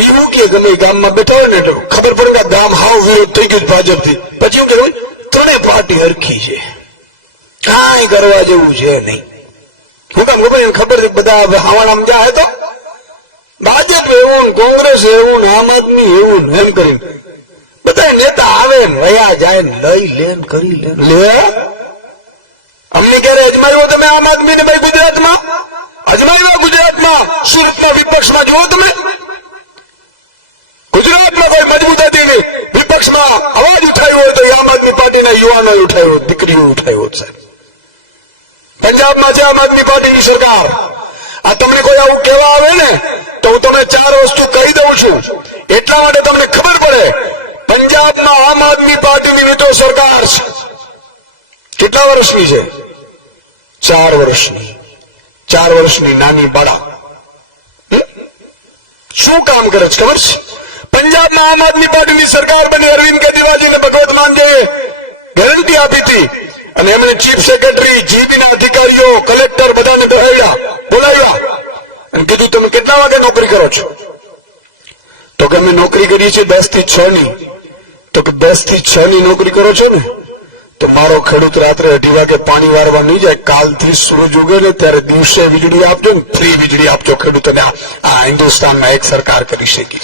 એ મૂકીએ ગમે ગામમાં બેઠા હોય ને તો ખબર પડે કે ગામ હાવ વિરોધ થઈ ગયું ભાજપથી. પછી એવું કે ત્રણેય પાર્ટી હરખી છે, કાંઈ કરવા જેવું છે નહીં. હું કામ ખબર છે બધા હવાણામાં જાય તો ભાજપ એવું, કોંગ્રેસ એવું, આમ આદમી એવું, એમ કરી બધા નેતા આવે ને વયા જાય ને લઈ લે કરી લે. અમને ક્યારે અજમાવ્યો તમે આમ આદમી ને ભાઈ ગુજરાતમાં? અજમાવ્યા ગુજરાતમાં? શું રીતના વિપક્ષમાં જુઓ તમે ગુજરાતમાં કોઈ મજબૂતાથી નહીં. વિપક્ષમાં અવાજ ઉઠાવ્યો હોય તો આમ આદમી પાર્ટીના યુવાનો ઉઠાવ્યો, દીકરીઓ ઉઠાવ્યો સાહેબ. પંજાબમાં છે આમ આદમી પાર્ટીની સરકાર. આ તમને કોઈ આવું કહેવા આવે ને તો હું તમને 4 વસ્તુ કહી દઉં છું, એટલા માટે તમને ખબર પડે. પંજાબમાં આમ આદમી પાર્ટીની વેટો સરકાર છે. કેટલા વર્ષની છે? 4 વર્ષની. 4 વર્ષની નાની બાળા શું કામ કરે છે ખબર છે? પંજાબમાં આમ આદમી પાર્ટીની સરકાર બની. અરવિંદ કેજરીવાલજીને ભગવત માનજીએ ગેરંટી આપી હતી અને એમણે ચીફ સેક્રેટરી, જીબીના અધિકારીઓ, કલેક્ટર બધાને બોલાવ્યા અને કીધું તમે કેટલા વાગે નોકરી કરો છો? તો કે અમે નોકરી કરીએ છીએ 10 થી 6 ની. તો કે 10 થી 6 ની નોકરી કરો છો ને તો મારો ખેડૂત રાત્રે 2:30 વાગે પાણી વારવા નહીં જાય. કાલથી સૂરજ ઉગે ને ત્યારે દિવસે વીજળી આપજો ને, ફ્રી વીજળી આપજો ખેડૂતોને. આ હિન્દુસ્તાનમાં એક સરકાર કરી શકે.